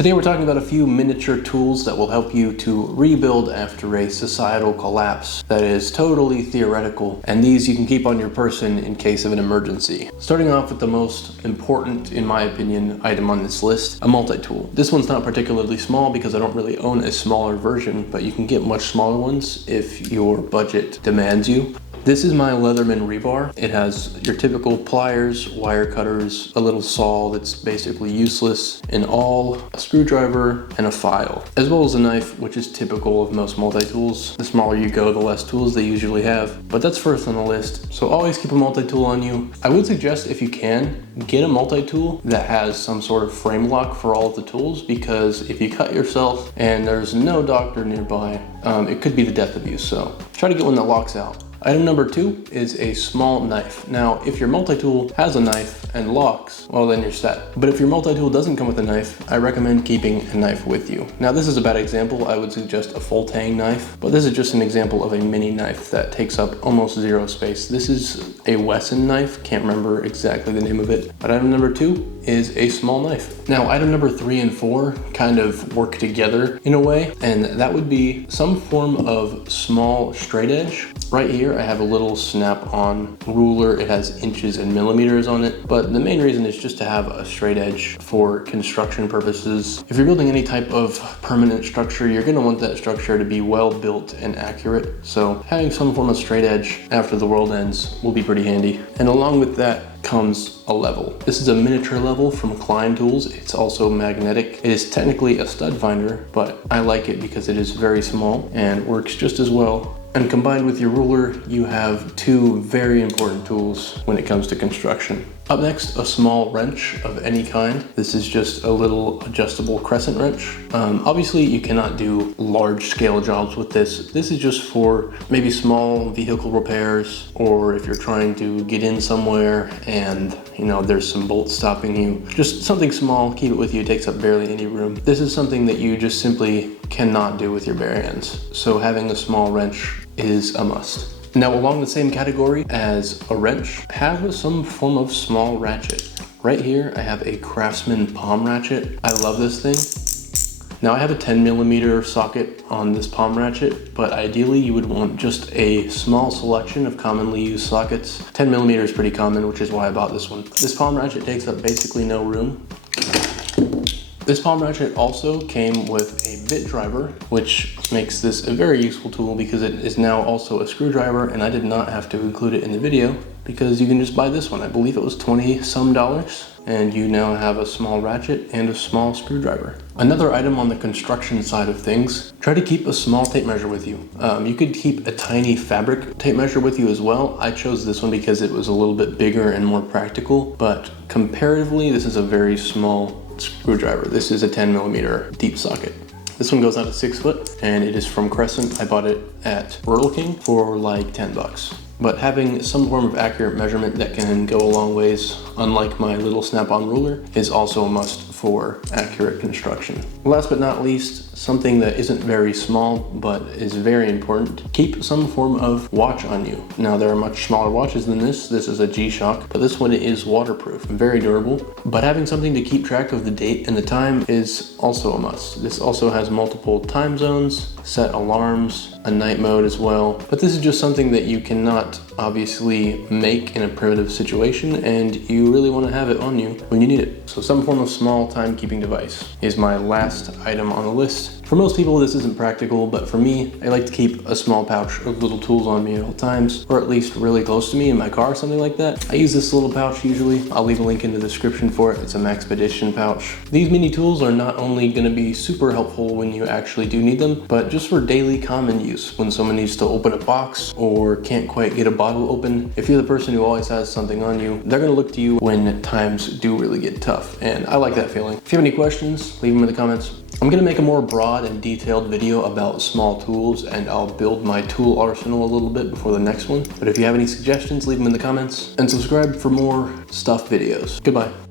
Today we're talking about a few miniature tools that will help you to rebuild after a societal collapse that is totally theoretical, and these you can keep on your person in case of an emergency. Starting off with the most important, in my opinion, item on this list, a multi-tool. This one's not particularly small because I don't really own a smaller version, but you can get much smaller ones if your budget demands you. This is my Leatherman rebar. It has your typical pliers, wire cutters, a little saw that's basically useless, an awl, a screwdriver, and a file, as well as a knife, which is typical of most multi-tools. The smaller you go, the less tools they usually have, but that's first on the list. So always keep a multi-tool on you. I would suggest, if you can, get a multi-tool that has some sort of frame lock for all of the tools, because if you cut yourself and there's no doctor nearby, it could be the death of you. So try to get one that locks out. Item number 2 is a small knife. Now, if your multi-tool has a knife and locks, well then you're set. But if your multi-tool doesn't come with a knife, I recommend keeping a knife with you. Now, this is a bad example. I would suggest a full tang knife, but this is just an example of a mini knife that takes up almost zero space. This is a Wesson knife. Can't remember exactly the name of it. But item number 2 is a small knife. Now, item number 3 and 4 kind of work together in a way, and that would be some form of small straight edge. Right here, I have a little snap-on ruler. It has inches and millimeters on it, but the main reason is just to have a straight edge for construction purposes. If you're building any type of permanent structure, you're gonna want that structure to be well built and accurate. So having some form of straight edge after the world ends will be pretty handy. And along with that comes a level. This is a miniature level from Klein Tools. It's also magnetic. It is technically a stud finder, but I like it because it is very small and works just as well. And combined with your ruler, you have two very important tools when it comes to construction. Up next, a small wrench of any kind. This is just a little adjustable crescent wrench. Obviously, you cannot do large scale jobs with this. This is just for maybe small vehicle repairs, or if you're trying to get in somewhere and there's some bolts stopping you. Just something small, keep it with you, it takes up barely any room. This is something that you just simply cannot do with your bare hands. So having a small wrench is a must. Now, along the same category as a wrench, have some form of small ratchet. Right here, I have a Craftsman palm ratchet. I love this thing. Now, I have a 10mm socket on this palm ratchet, but ideally you would want just a small selection of commonly used sockets. 10mm is pretty common, which is why I bought this one. This palm ratchet takes up basically no room. This palm ratchet also came with a bit driver, which makes this a very useful tool because it is now also a screwdriver, and I did not have to include it in the video because you can just buy this one. I believe it was $20 some, and you now have a small ratchet and a small screwdriver. Another item on the construction side of things, try to keep a small tape measure with you. You could keep a tiny fabric tape measure with you as well. I chose this one because it was a little bit bigger and more practical, but comparatively, this is a very small screwdriver. This is a 10mm deep socket. This one goes out at 6 foot, and it is from Crescent. I bought it at Rural King for like 10 bucks. But having some form of accurate measurement that can go a long ways, unlike my little snap-on ruler, is also a must for accurate construction. Last but not least, something that isn't very small but is very important, keep some form of watch on you. Now, there are much smaller watches than this. This is a G-Shock, but this one is waterproof, very durable. But having something to keep track of the date and the time is also a must. This also has multiple time zones, set alarms, a night mode as well. But this is just something that you cannot obviously make in a primitive situation, and you really want to have it on you when you need it. So some form of small timekeeping device is my last item on the list. For most people, this isn't practical, but for me, I like to keep a small pouch of little tools on me at all times, or at least really close to me in my car, something like that. I use this little pouch usually. I'll leave a link in the description for it. It's a Maxpedition pouch. These mini tools are not only going to be super helpful when you actually do need them, but just for daily common use. When someone needs to open a box or can't quite get a bottle open, if you're the person who always has something on you, they're going to look to you when times do really get tough. And I like that feeling. If you have any questions, leave them in the comments. I'm going to make a more broad and detailed video about small tools, and I'll build my tool arsenal a little bit before the next one. But if you have any suggestions, leave them in the comments, and subscribe for more stuff videos. Goodbye.